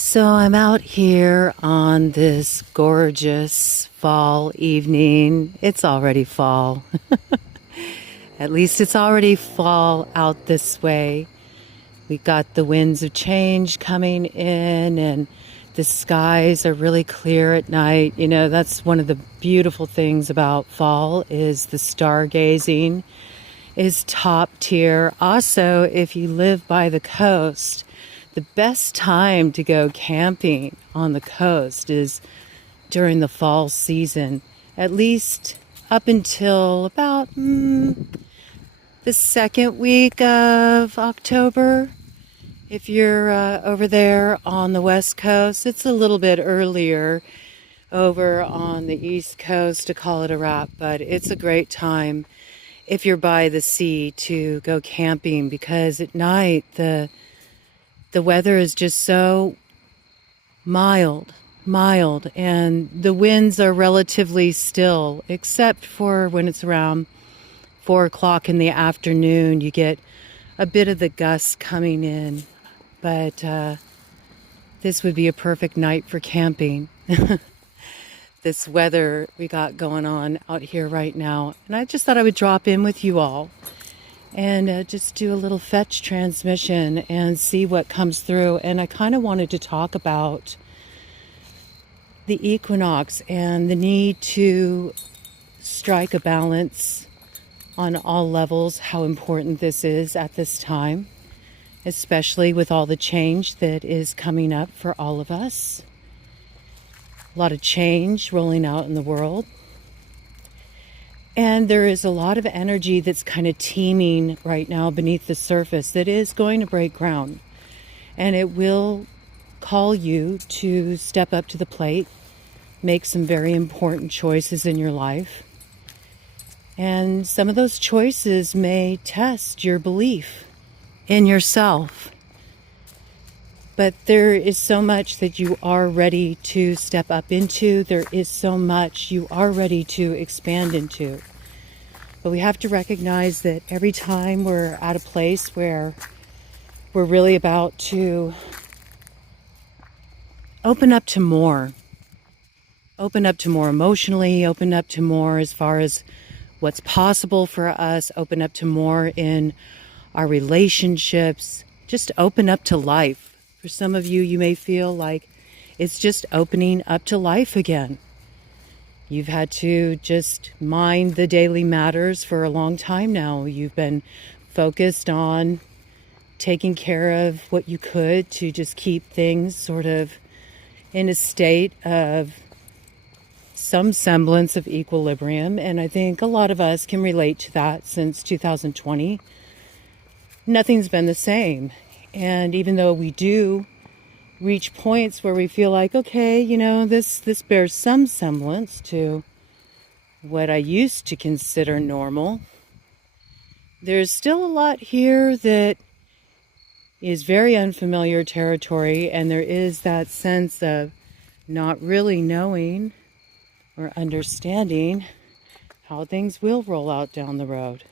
So I'm out here on this gorgeous fall evening. It's already fall. At least it's already fall out this way. We got the winds of change coming in, and the skies are really clear at night. You know, that's one of the beautiful things about fall is the stargazing is top tier. Also, if you live by the coast, the best time to go camping on the coast is during the fall season, at least up until about the second week of October. If you're over there on the West Coast, it's a little bit earlier over on the East Coast to call it a wrap, but it's a great time if you're by the sea to go camping, because at night the weather is just so mild, and the winds are relatively still, except for when it's around 4 o'clock in the afternoon. You get a bit of the gusts coming in, but this would be a perfect night for camping. This weather we got going on out here right now. And I just thought I would drop in with you all and just do a little fetch transmission and see what comes through. And I kind of wanted to talk about the equinox and the need to strike a balance on all levels, how important this is at this time, especially with all the change that is coming up for all of us. A lot of change rolling out in the world. And there is a lot of energy that's kind of teeming right now beneath the surface that is going to break ground. And it will call you to step up to the plate, make some very important choices in your life. And some of those choices may test your belief in yourself. But there is so much that you are ready to step up into. There is so much you are ready to expand into. But we have to recognize that every time we're at a place where we're really about to open up to more emotionally, open up to more as far as what's possible for us, open up to more in our relationships, just open up to life. For some of you, you may feel like it's just opening up to life again. You've had to just mind the daily matters for a long time now. You've been focused on taking care of what you could to just keep things sort of in a state of some semblance of equilibrium. And I think a lot of us can relate to that. Since 2020, nothing's been the same. And even though we do reach points where we feel like, okay, you know, this bears some semblance to what I used to consider normal, there's still a lot here that is very unfamiliar territory, and there is that sense of not really knowing or understanding how things will roll out down the road.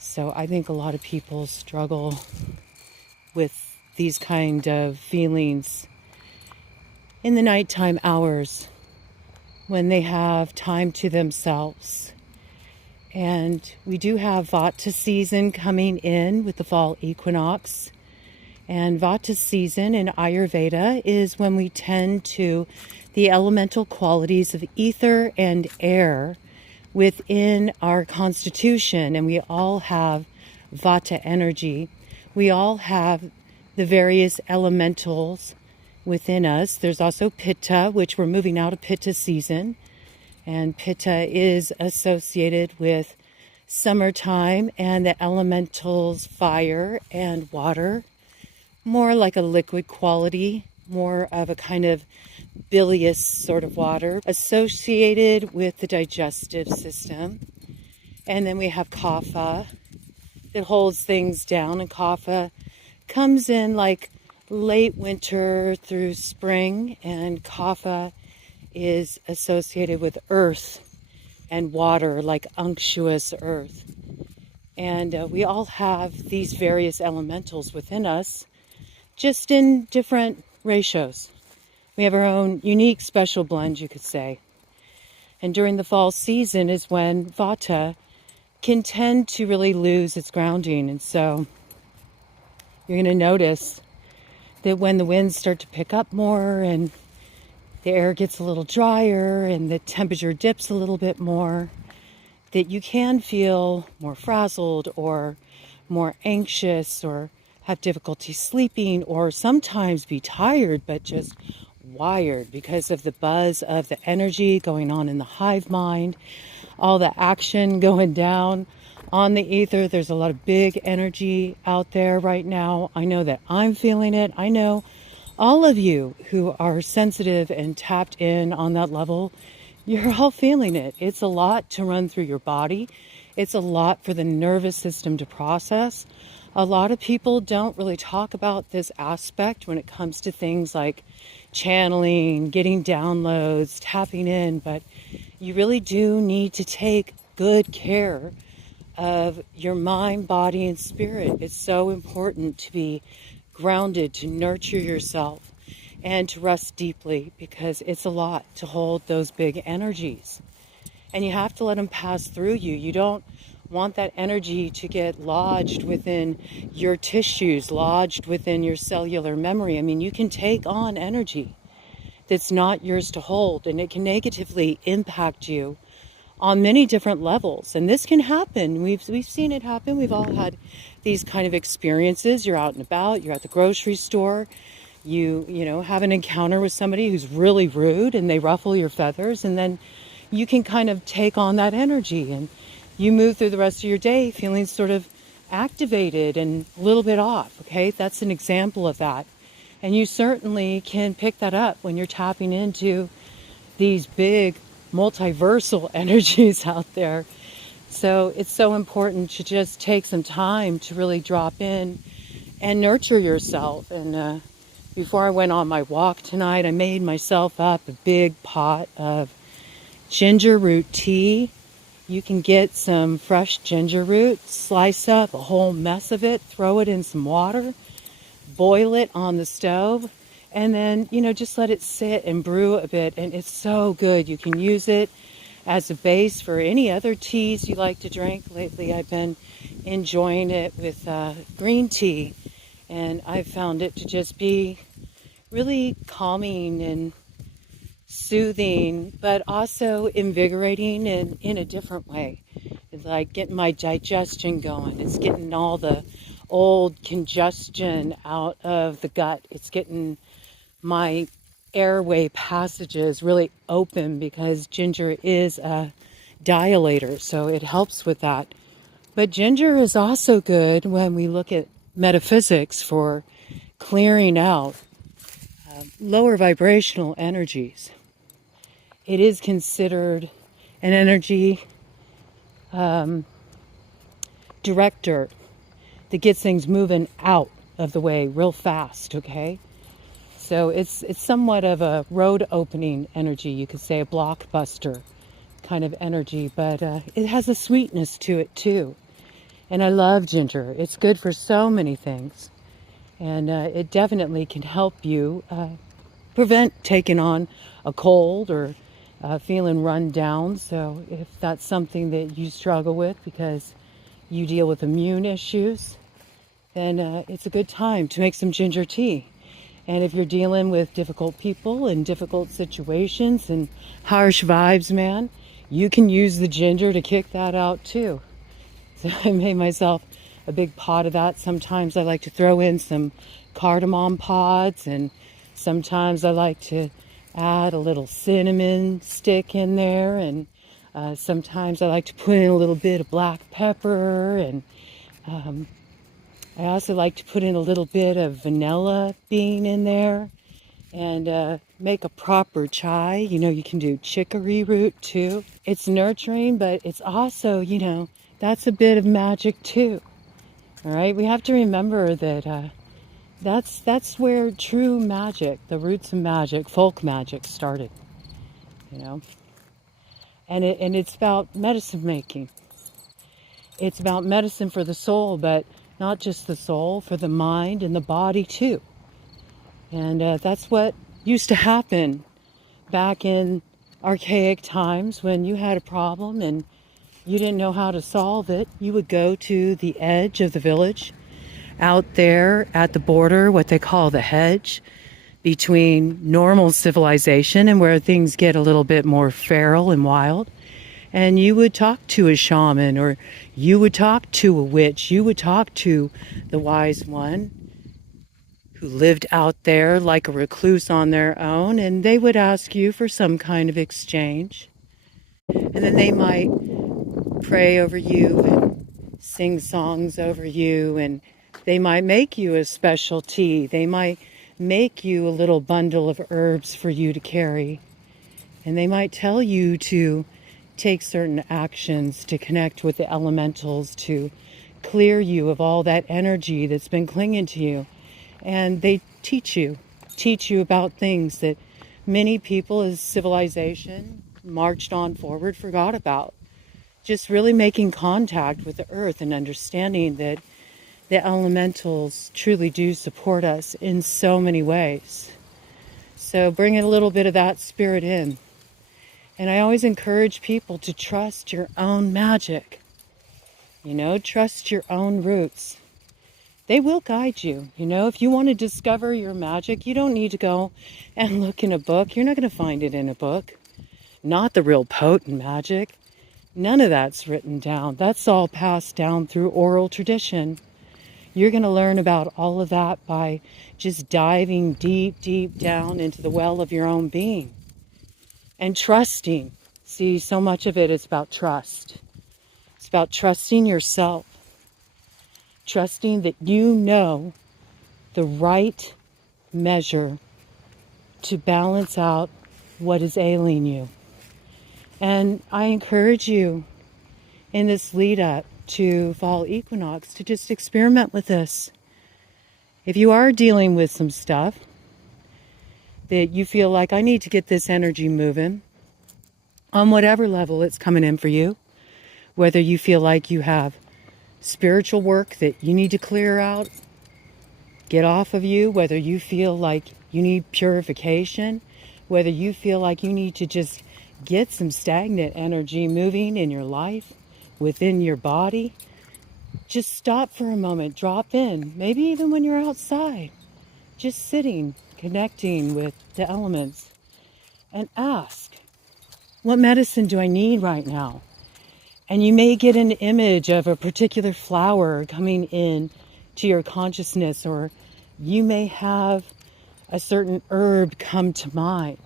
So I think a lot of people struggle with these kind of feelings in the nighttime hours when they have time to themselves. And we do have Vata season coming in with the fall equinox. And Vata season in Ayurveda is when we tend to the elemental qualities of ether and air within our constitution, and we all have Vata energy. We all have the various elementals within us. There's also Pitta, which we're moving out of Pitta season, and Pitta is associated with summertime and the elementals fire and water, more like a liquid quality, more of a kind of bilious sort of water associated with the digestive system. And then we have Kapha that holds things down, and Kapha comes in like late winter through spring, and Kapha is associated with earth and water, like unctuous earth. And we all have these various elementals within us just in different ratios. We have our own unique special blend, you could say. And during the fall season is when Vata can tend to really lose its grounding. And so you're going to notice that when the winds start to pick up more and the air gets a little drier and the temperature dips a little bit more, that you can feel more frazzled or more anxious or have difficulty sleeping or sometimes be tired but just wired because of the buzz of the energy going on in the hive mind, all the action going down on the ether. There's a lot of big energy out there right now. I know that I'm feeling it. I know all of you who are sensitive and tapped in on that level, you're all feeling it. It's a lot to run through your body. It's a lot for the nervous system to process. A lot of people don't really talk about this aspect when it comes to things like channeling, getting downloads, tapping in, but you really do need to take good care of your mind, body, and spirit. It's so important to be grounded, to nurture yourself, and to rest deeply because it's a lot to hold those big energies. And you have to let them pass through you. You don't want that energy to get lodged within your tissues, lodged within your cellular memory. I mean, you can take on energy that's not yours to hold, and it can negatively impact you on many different levels. And this can happen. We've seen it happen. We've all had these kind of experiences. You're out and about, you're at the grocery store, you know, have an encounter with somebody who's really rude and they ruffle your feathers, and then you can kind of take on that energy and you move through the rest of your day feeling sort of activated and a little bit off, okay? That's an example of that. And you certainly can pick that up when you're tapping into these big multiversal energies out there. So it's so important to just take some time to really drop in and nurture yourself. And before I went on my walk tonight, I made myself up a big pot of ginger root tea. You can get some fresh ginger root, slice up a whole mess of it, throw it in some water, boil it on the stove, and then, you know, just let it sit and brew a bit. And it's so good. You can use it as a base for any other teas you like to drink. Lately, I've been enjoying it with green tea, and I've found it to just be really calming and soothing, but also invigorating in a different way. It's like getting my digestion going. It's getting all the old congestion out of the gut. It's getting my airway passages really open because ginger is a dilator, so it helps with that. But ginger is also good when we look at metaphysics for clearing out lower vibrational energies. It is considered an energy director that gets things moving out of the way real fast, okay? So it's somewhat of a road opening energy, you could say a blockbuster kind of energy, but it has a sweetness to it too. And I love ginger. It's good for so many things. And it definitely can help you prevent taking on a cold or feeling run down. So if that's something that you struggle with because you deal with immune issues, then it's a good time to make some ginger tea. And if you're dealing with difficult people and difficult situations and harsh vibes, man, you can use the ginger to kick that out too. So I made myself a big pot of that. Sometimes I like to throw in some cardamom pods, and sometimes I like to add a little cinnamon stick in there, and sometimes I like to put in a little bit of black pepper, and I also like to put in a little bit of vanilla bean in there and make a proper chai. You know, you can do chicory root too. It's nurturing, but it's also, you know, that's a bit of magic too. All right, we have to remember that that's where true magic, the roots of magic, folk magic started, you know. And it's about medicine making. It's about medicine for the soul, but not just the soul, for the mind and the body too. And that's what used to happen back in archaic times when you had a problem and you didn't know how to solve it. You would go to the edge of the village, out there at the border, what they call the hedge, between normal civilization and where things get a little bit more feral and wild. And you would talk to a shaman, or you would talk to a witch. You would talk to the wise one who lived out there like a recluse on their own, and they would ask you for some kind of exchange. And then they might pray over you and sing songs over you, and they might make you a special tea. They might make you a little bundle of herbs for you to carry. And they might tell you to take certain actions to connect with the elementals, to clear you of all that energy that's been clinging to you. And they teach you about things that many people as civilization marched on forward forgot about. Just really making contact with the earth and understanding that the elementals truly do support us in so many ways. So bringing a little bit of that spirit in. And I always encourage people to trust your own magic. Trust your own roots. They will guide you. If you want to discover your magic, you don't need to go and look in a book. You're not going to find it in a book. Not the real potent magic. None of that's written down. That's all passed down through oral tradition. You're going to learn about all of that by just diving deep, deep down into the well of your own being. And trusting. See, so much of it is about trust. It's about trusting yourself. Trusting that you know the right measure to balance out what is ailing you. And I encourage you in this lead up to fall equinox to just experiment with this. If you are dealing with some stuff that you feel like, I need to get this energy moving on whatever level it's coming in for you, whether you feel like you have spiritual work that you need to clear out, get off of you, whether you feel like you need purification, whether you feel like you need to just get some stagnant energy moving in your life, within your body, just stop for a moment, drop in, maybe even when you're outside, just sitting, connecting with the elements, and ask, what medicine do I need right now? And you may get an image of a particular flower coming in to your consciousness, or you may have a certain herb come to mind,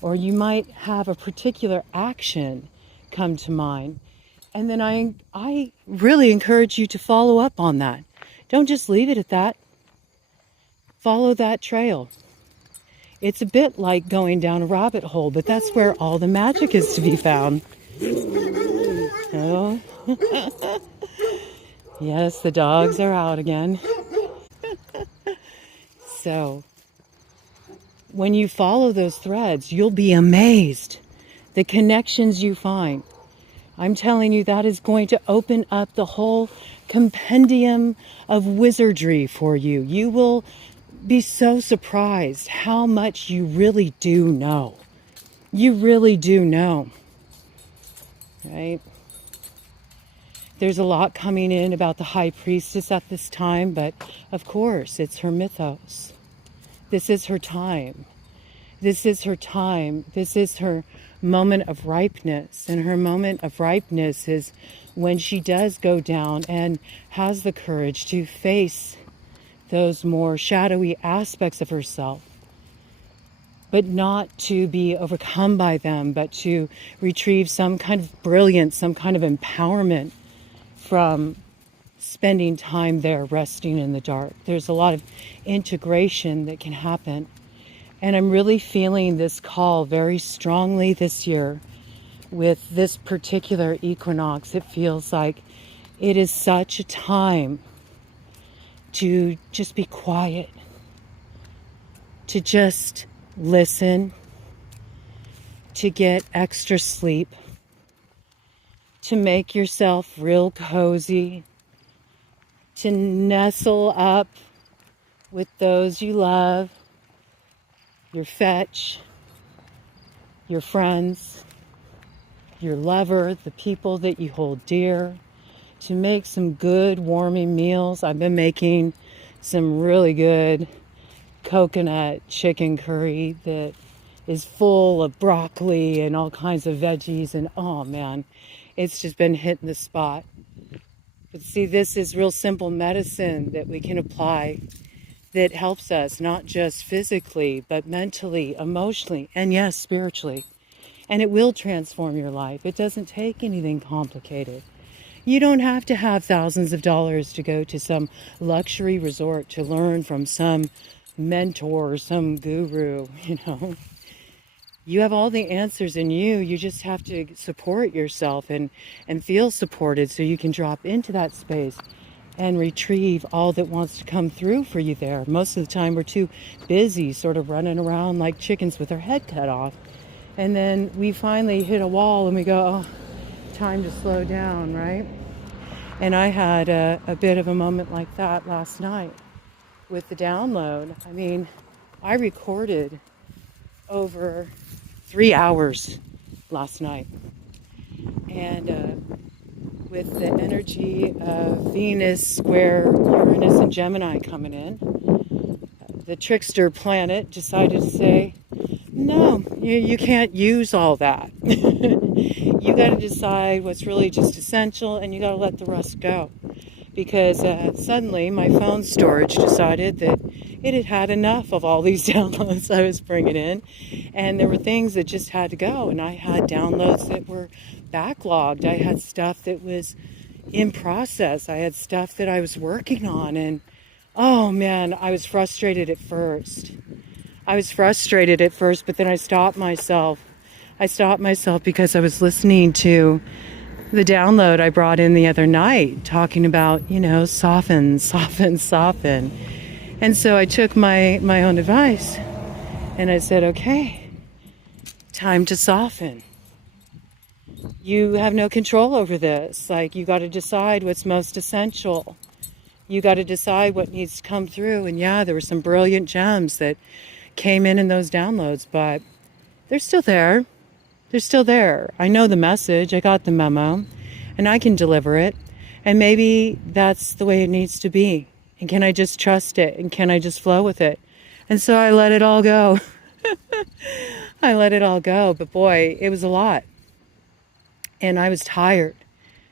or you might have a particular action come to mind. And then I really encourage you to follow up on that. Don't just leave it at that. Follow that trail. It's a bit like going down a rabbit hole, but that's where all the magic is to be found. Oh. Yes, the dogs are out again. So, when you follow those threads, you'll be amazed the connections you find. I'm telling you, that is going to open up the whole compendium of wizardry for you. You will be so surprised how much you really do know. You really do know, right? There's a lot coming in about the high priestess at this time, but of course, it's her mythos. This is her time. This is her time. This is her moment of ripeness. And her moment of ripeness is when she does go down and has the courage to face those more shadowy aspects of herself, but not to be overcome by them, but to retrieve some kind of brilliance, some kind of empowerment from spending time there resting in the dark. There's a lot of integration that can happen. And I'm really feeling this call very strongly this year with this particular equinox. It feels like it is such a time to just be quiet, to just listen, to get extra sleep, to make yourself real cozy, to nestle up with those you love, your fetch, your friends, your lover, the people that you hold dear, to make some good warming meals. I've been making some really good coconut chicken curry that is full of broccoli and all kinds of veggies, and oh man, it's just been hitting the spot. But see, this is real simple medicine that we can apply that helps us not just physically, but mentally, emotionally, and yes, spiritually. And it will transform your life. It doesn't take anything complicated. You don't have to have thousands of dollars to go to some luxury resort to learn from some mentor or some guru, you know. You have all the answers in you. You just have to support yourself and feel supported so you can drop into that space and retrieve all that wants to come through for you there. Most of the time we're too busy sort of running around like chickens with our head cut off. And then we finally hit a wall and we go, oh, time to slow down, right? And I had a bit of a moment like that last night with the download. I mean, I recorded over 3 hours last night. And with the energy of Venus square Uranus and Gemini coming in, the trickster planet decided to say, no, you can't use all that. You got to decide what's really just essential, and you got to let the rest go. Because suddenly my phone storage decided that it had had enough of all these downloads I was bringing in, and there were things that just had to go. And I had downloads that were backlogged. I had stuff that was in process. I had stuff that I was working on, and oh man, I was frustrated at first. But then I stopped myself. Because I was listening to the download I brought in the other night, talking about, soften. And so I took my own advice and I said, okay, time to soften. You have no control over this. Like, you got to decide what's most essential. You got to decide what needs to come through. And yeah, there were some brilliant gems that came in those downloads, but they're still there. I know the message. I got the memo, and I can deliver it. And maybe that's the way it needs to be. And can I just trust it? And can I just flow with it? And so I let it all go. But boy, it was a lot. And I was tired.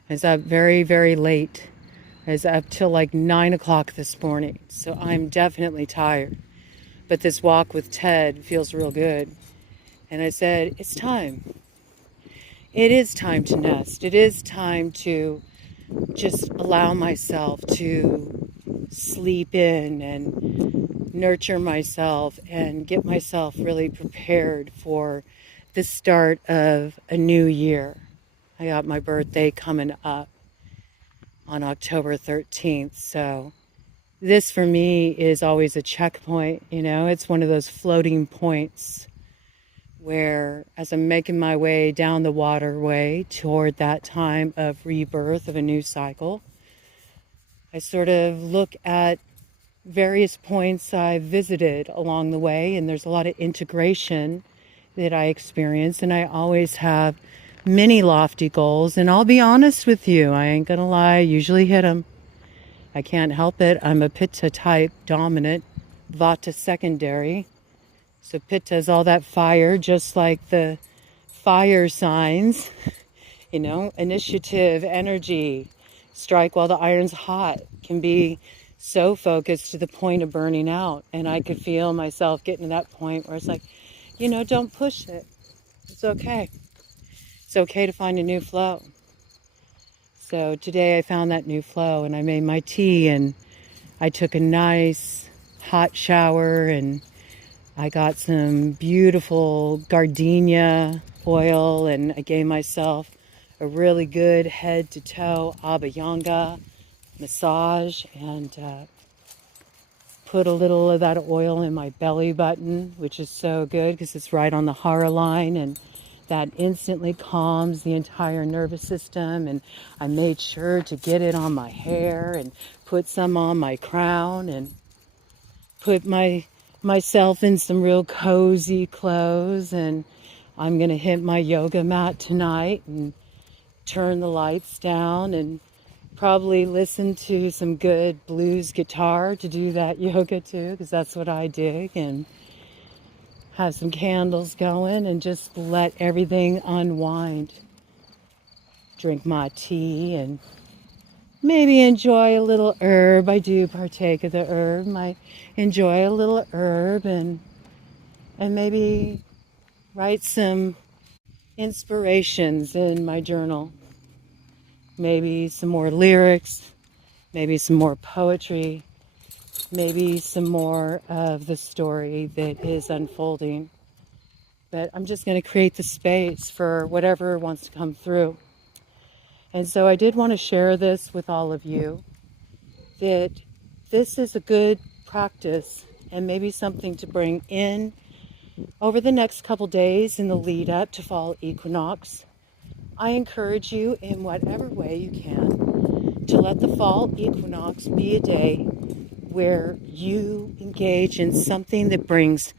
I was up very, very late. I was up till like 9 o'clock this morning. So I'm definitely tired. But this walk with Ted feels real good. And I said, it's time. It is time to nest. It is time to just allow myself to sleep in and nurture myself and get myself really prepared for the start of a new year. I got my birthday coming up on October 13th. So this for me is always a checkpoint. It's one of those floating points where, as I'm making my way down the waterway toward that time of rebirth of a new cycle, I sort of look at various points I've visited along the way, and there's a lot of integration that I experience, and I always have many lofty goals. And I'll be honest with you, I ain't gonna lie, I usually hit them. I can't help it. I'm a Pitta type dominant, Vata secondary. So Pitta is all that fire, just like the fire signs, initiative, energy, strike while the iron's hot, can be so focused to the point of burning out. And I could feel myself getting to that point where it's like, don't push it. It's okay. It's okay to find a new flow. So today I found that new flow, and I made my tea, and I took a nice hot shower, and I got some beautiful gardenia oil, and I gave myself a really good head to toe abhyanga massage, and put a little of that oil in my belly button, which is so good because it's right on the hara line, and that instantly calms the entire nervous system. And I made sure to get it on my hair and put some on my crown and put my myself in some real cozy clothes, and I'm gonna hit my yoga mat tonight and turn the lights down and probably listen to some good blues guitar to do that yoga too, because that's what I dig, and have some candles going and just let everything unwind. Drink my tea and maybe enjoy a little herb. I do partake of the herb. Might enjoy a little herb and maybe write some inspirations in my journal. Maybe some more lyrics, maybe some more poetry, maybe some more of the story that is unfolding. But I'm just going to create the space for whatever wants to come through. And so I did want to share this with all of you, that this is a good practice and maybe something to bring in over the next couple days in the lead up to fall equinox. I encourage you in whatever way you can to let the fall equinox be a day where you engage in something that brings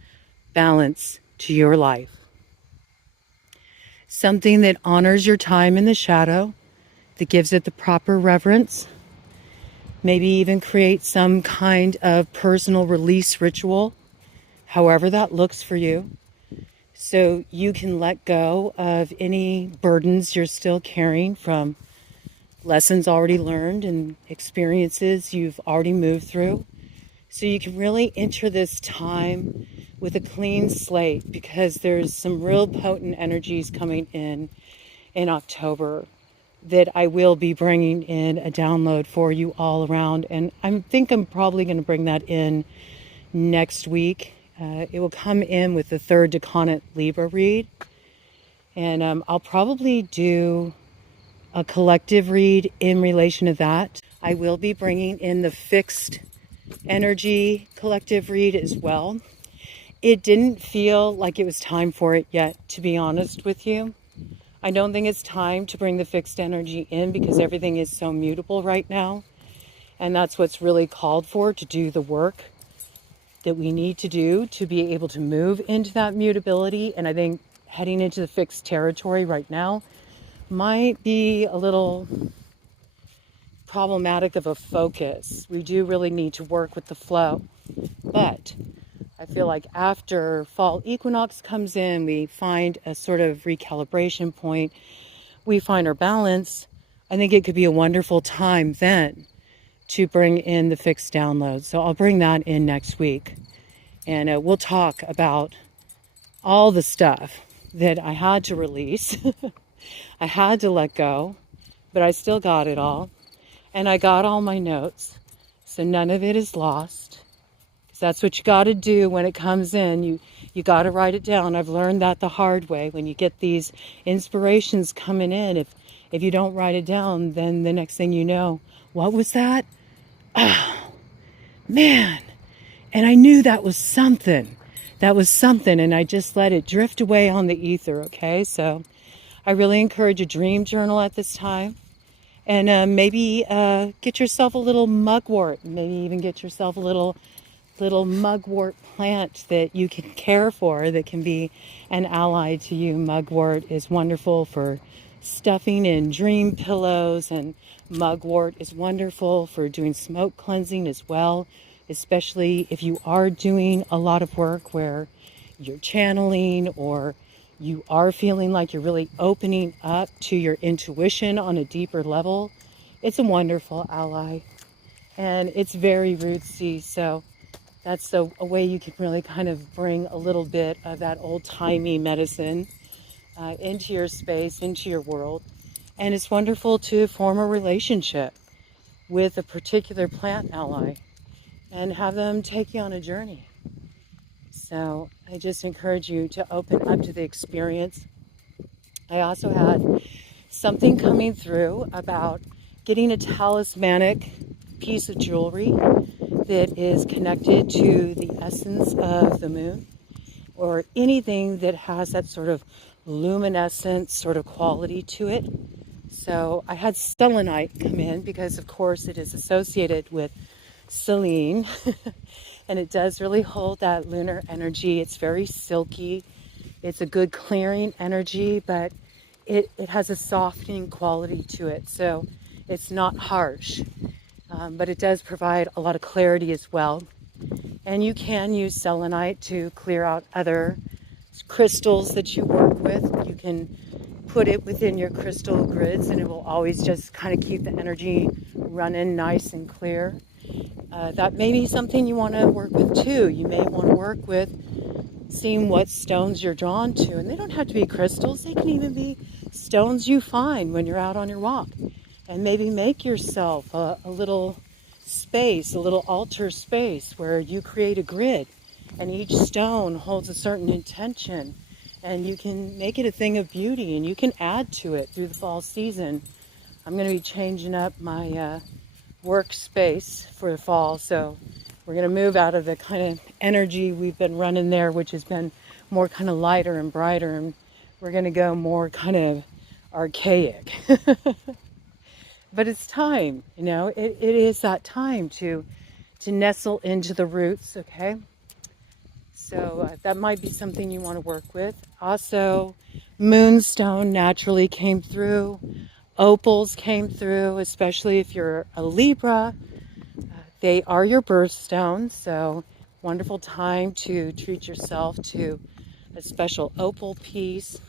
balance to your life. Something that honors your time in the shadow, that gives it the proper reverence. Maybe even create some kind of personal release ritual, however that looks for you, so you can let go of any burdens you're still carrying from lessons already learned and experiences you've already moved through. So you can really enter this time with a clean slate, because there's some real potent energies coming in October that I will be bringing in a download for you all around. And I think I'm probably going to bring that in next week. It will come in with the third decanic Libra read. And I'll probably do a collective read in relation to that. I will be bringing in the fixed energy collective read as well. It didn't feel like it was time for it yet, to be honest with you. I don't think it's time to bring the fixed energy in, because everything is so mutable right now. And that's what's really called for, to do the work that we need to do to be able to move into that mutability. And I think heading into the fixed territory right now might be a little problematic of a focus. We do really need to work with the flow. But I feel like after fall equinox comes in, we find a sort of recalibration point. We find our balance. I think it could be a wonderful time then to bring in the fixed download. So I'll bring that in next week. And we'll talk about all the stuff that I had to release. I had to let go, but I still got it all. And I got all my notes. So none of it is lost. That's what you got to do when it comes in. You got to write it down. I've learned that the hard way. When you get these inspirations coming in, if you don't write it down, then the next thing you know, what was that? Oh, man. And I knew that was something. That was something, and I just let it drift away on the ether, okay? So I really encourage a dream journal at this time. And maybe get yourself a little mugwort. Maybe even get yourself a little mugwort plant that you can care for, that can be an ally to you. Mugwort is wonderful for stuffing in dream pillows, and mugwort is wonderful for doing smoke cleansing as well, especially if you are doing a lot of work where you're channeling, or you are feeling like you're really opening up to your intuition on a deeper level. It's a wonderful ally, and it's very rootsy. So that's a way you can really kind of bring a little bit of that old-timey medicine into your space, into your world. And it's wonderful to form a relationship with a particular plant ally and have them take you on a journey. So I just encourage you to open up to the experience. I also had something coming through about getting a talismanic piece of jewelry that is connected to the essence of the moon, or anything that has that sort of luminescent sort of quality to it. So I had selenite come in because, of course, it is associated with Selene. And it does really hold that lunar energy. It's very silky. It's a good clearing energy, but it has a softening quality to it. So it's not harsh, but it does provide a lot of clarity as well. And you can use selenite to clear out other crystals that you work with. You can put it within your crystal grids and it will always just kind of keep the energy running nice and clear. That may be something you want to work with too. You may want to work with seeing what stones you're drawn to. And they don't have to be crystals. They can even be stones you find when you're out on your walk. And maybe make yourself a little space, a little altar space where you create a grid. And each stone holds a certain intention. And you can make it a thing of beauty. And you can add to it through the fall season. I'm going to be changing up my workspace for the fall, so we're going to move out of the kind of energy we've been running there, which has been more kind of lighter and brighter, and we're going to go more kind of archaic. But it's time, you know, it is that time to nestle into the roots, okay? So that might be something you want to work with. Also, moonstone naturally came through. Opals came through, especially if you're a Libra. They are your birthstone, so wonderful time to treat yourself to a special opal piece.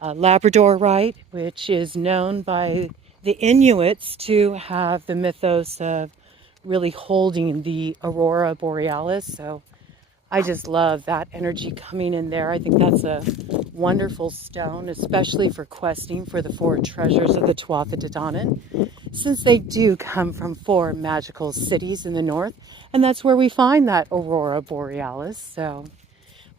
Labradorite, which is known by the Inuits to have the mythos of really holding the aurora borealis. So I just love that energy coming in there. I think that's a wonderful stone, especially for questing for the 4 treasures of the Tuatha De Danann, since they do come from 4 magical cities in the north, and that's where we find that aurora borealis. So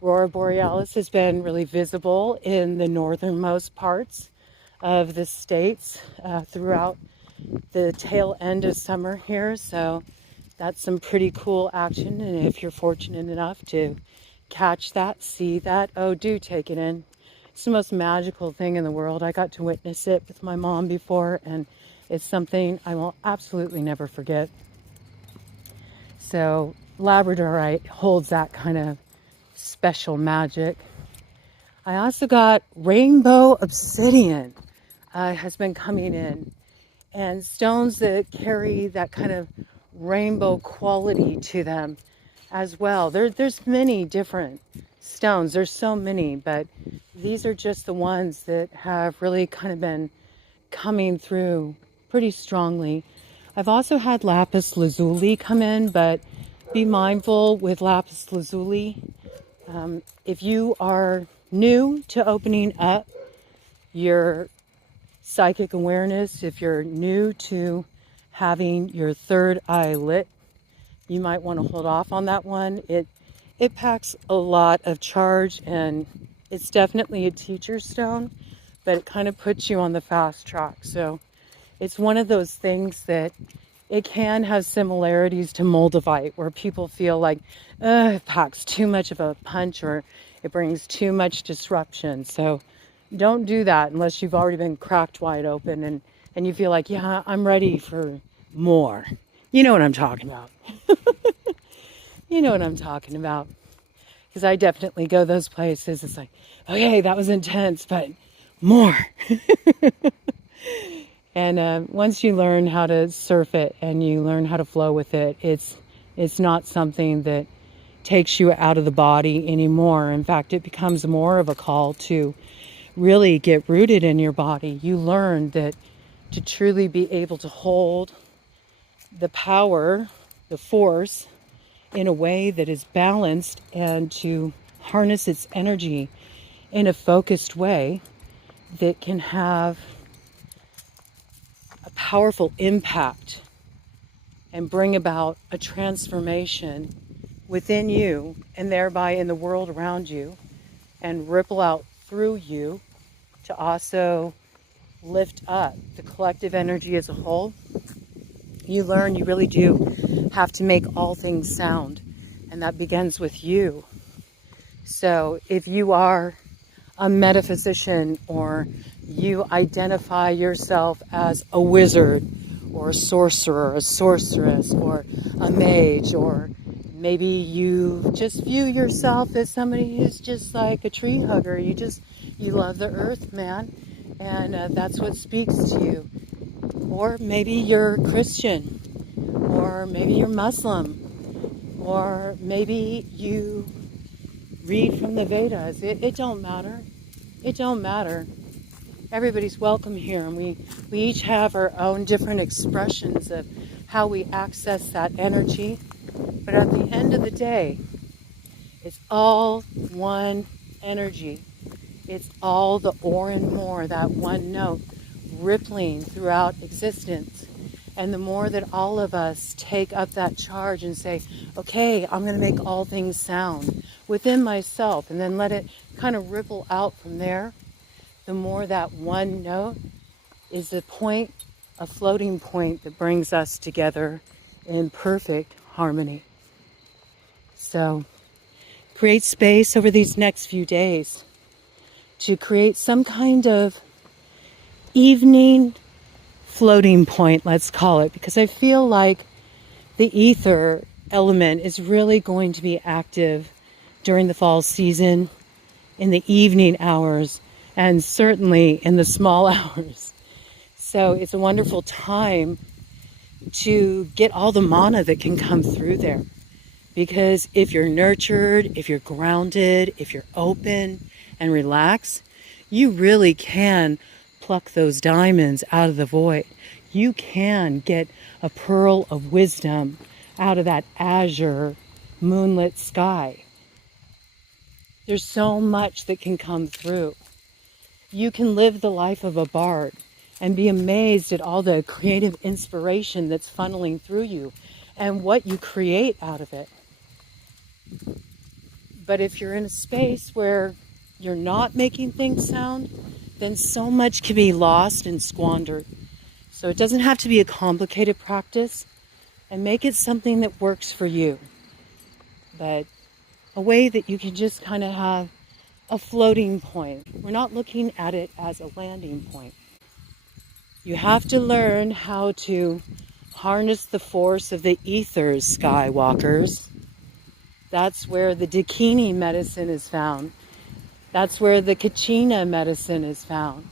aurora borealis has been really visible in the northernmost parts of the states throughout the tail end of summer here. So that's some pretty cool action, and if you're fortunate enough to catch that, see that, oh, do take it in. It's the most magical thing in the world. I got to witness it with my mom before, and it's something I will absolutely never forget. So labradorite holds that kind of special magic. I also got rainbow obsidian has been coming in, and stones that carry that kind of rainbow quality to them as well. There's many different stones. There's so many, but these are just the ones that have really kind of been coming through pretty strongly. I've also had lapis lazuli come in, but be mindful with lapis lazuli. If you are new to opening up your psychic awareness, if you're new to having your third eye lit, you might want to hold off on that one. It packs a lot of charge, and it's definitely a teacher stone, but it kind of puts you on the fast track. So it's one of those things that it can have similarities to moldavite, where people feel like it packs too much of a punch or it brings too much disruption. So don't do that unless you've already been cracked wide open and you feel like, yeah, I'm ready for more. You know what I'm talking about. You know what I'm talking about. Because I definitely go those places. It's like, okay, that was intense, but more. And once you learn how to surf it and you learn how to flow with it, it's not something that takes you out of the body anymore. In fact, it becomes more of a call to really get rooted in your body. You learn that to truly be able to hold the power, the force, in a way that is balanced, and to harness its energy in a focused way that can have a powerful impact and bring about a transformation within you and thereby in the world around you, and ripple out through you to also lift up the collective energy as a whole. You learn you really do have to make all things sound, and that begins with you. So if you are a metaphysician, or you identify yourself as a wizard or a sorcerer, a sorceress, or a mage, or Maybe you just view yourself as somebody who's just like a tree hugger. You love the earth, man, and that's what speaks to you. Or maybe you're Christian, or maybe you're Muslim, or maybe you read from the Vedas. It don't matter. It don't matter. Everybody's welcome here, and we each have our own different expressions of how we access that energy. But at the end of the day, it's all one energy. It's all the or and more, that one note, rippling throughout existence. And the more that all of us take up that charge and say, okay, I'm going to make all things sound within myself, and then let it kind of ripple out from there, the more that one note is the point, a floating point that brings us together in perfect harmony. So create space over these next few days to create some kind of evening floating point, let's call it, because I feel like the ether element is really going to be active during the fall season, in the evening hours, and certainly in the small hours. So it's a wonderful time to get all the mana that can come through there. Because if you're nurtured, if you're grounded, if you're open and relaxed, you really can pluck those diamonds out of the void. You can get a pearl of wisdom out of that azure moonlit sky. There's so much that can come through. You can live the life of a bard and be amazed at all the creative inspiration that's funneling through you and what you create out of it. But if you're in a space where you're not making things sound, then so much can be lost and squandered. So it doesn't have to be a complicated practice, and make it something that works for you. But a way that you can just kind of have a floating point. We're not looking at it as a landing point. You have to learn how to harness the force of the ethers, skywalkers. That's where the Dakini medicine is found. That's where the Kachina medicine is found.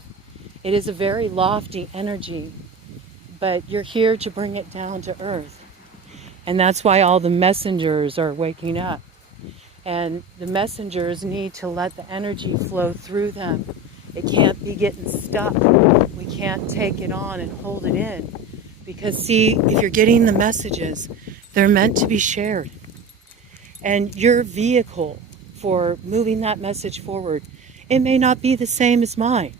It is a very lofty energy, but you're here to bring it down to earth. And that's why all the messengers are waking up. And the messengers need to let the energy flow through them. It can't be getting stuck. We can't take it on and hold it in. Because see, if you're getting the messages, they're meant to be shared. And your vehicle for moving that message forward, it may not be the same as mine.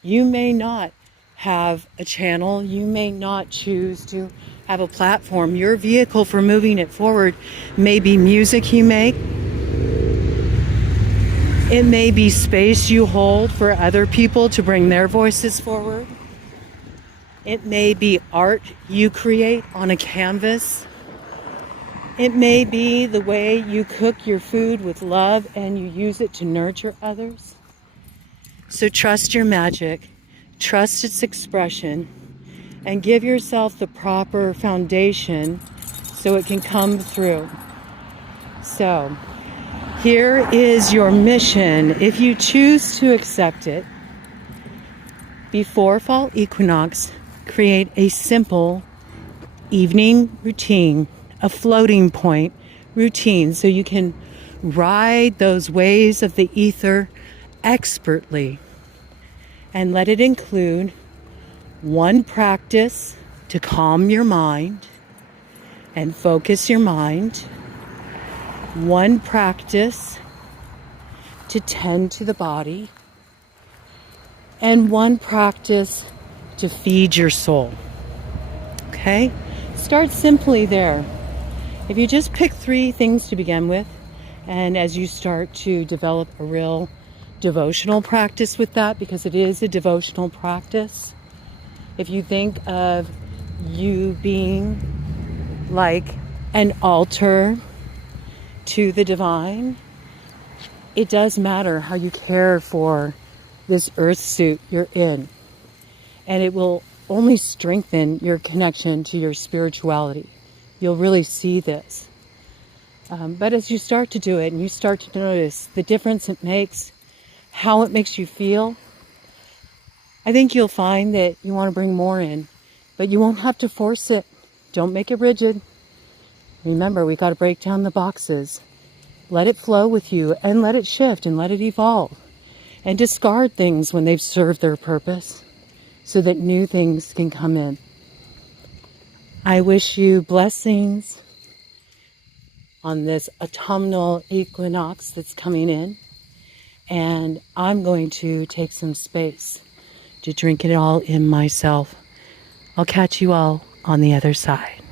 You may not have a channel. You may not choose to have a platform. Your vehicle for moving it forward may be music you make. It may be space you hold for other people to bring their voices forward. It may be art you create on a canvas. It may be the way you cook your food with love and you use it to nurture others. So trust your magic, trust its expression, and give yourself the proper foundation so it can come through. So here is your mission, if you choose to accept it. Before fall equinox, create a simple evening routine, a floating point routine, so you can ride those waves of the ether expertly. And let it include one practice to calm your mind and focus your mind, one practice to tend to the body, and one practice to feed your soul. Okay? Start simply there. If you just pick 3 things to begin with, and as you start to develop a real devotional practice with that, because it is a devotional practice, if you think of you being like an altar to the divine, it does matter how you care for this earth suit you're in. And it will only strengthen your connection to your spirituality. You'll really see this. But as you start to do it and you start to notice the difference it makes, how it makes you feel, I think you'll find that you want to bring more in, but you won't have to force it. Don't make it rigid. Remember, we got to break down the boxes. Let it flow with you and let it shift and let it evolve. And discard things when they've served their purpose so that new things can come in. I wish you blessings on this autumnal equinox that's coming in. And I'm going to take some space to drink it all in myself. I'll catch you all on the other side.